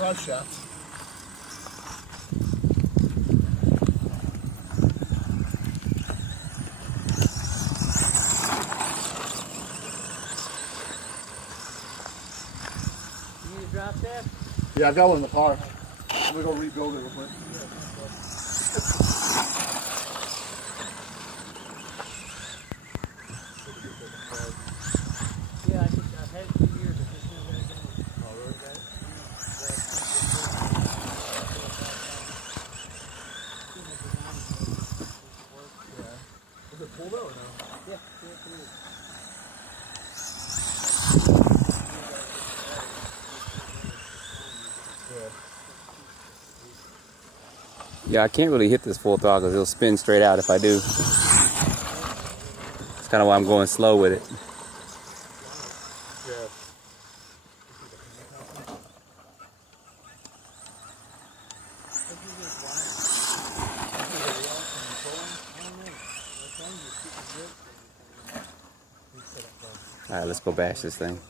drive shaft. You need a drive shaft? Yeah, I've got one in the car. I'm gonna go rebuild it real quick. Yeah, I've had it for years. I just never got it done. Oh, really? Got it? Yeah. Is it pulled out or no? Yeah, it is. Yeah, I can't really hit this full throttle because it'll spin straight out if I do. That's kind of why I'm going slow with it. Yeah. All right, let's go bash this thing.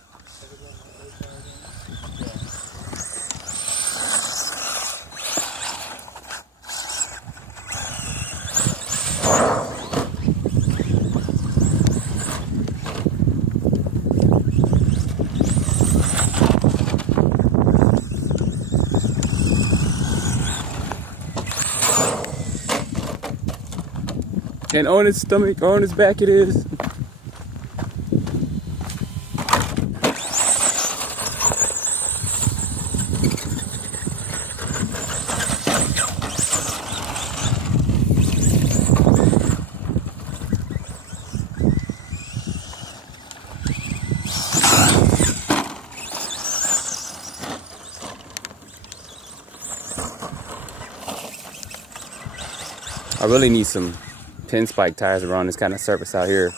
And on its stomach, on its back it is. I really need some pin spike tires around this kind of surface out here.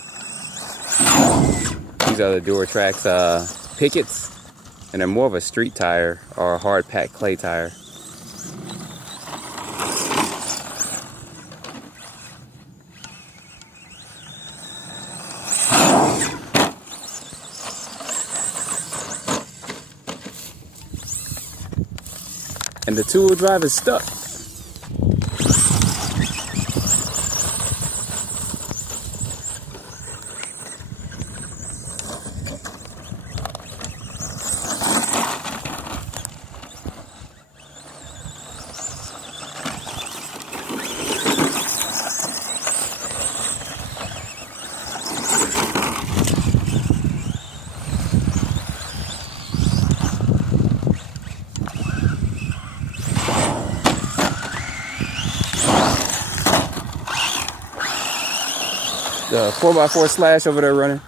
These are the Duratrax Pickets, and they're more of a street tire or a hard packed clay tire. And the two-wheel drive is stuck. The 4x4 slash over there running.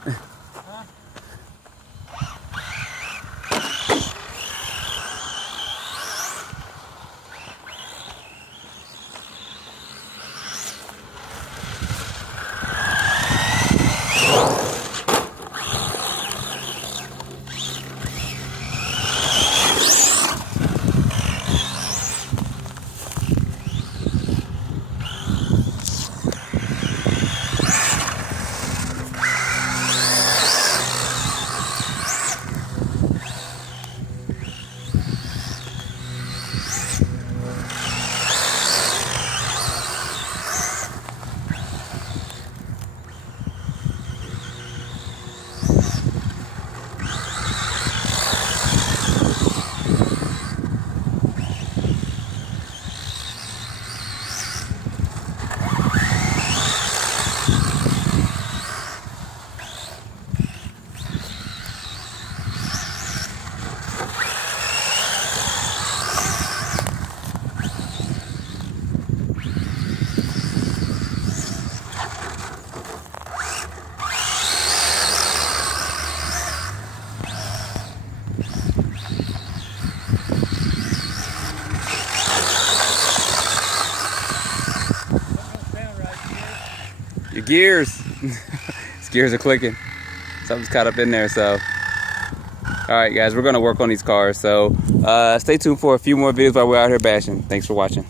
Your gears. His gears are clicking. Something's caught up in there, so. Alright guys, we're gonna work on these cars, so stay tuned for a few more videos while we're out here bashing. Thanks for watching.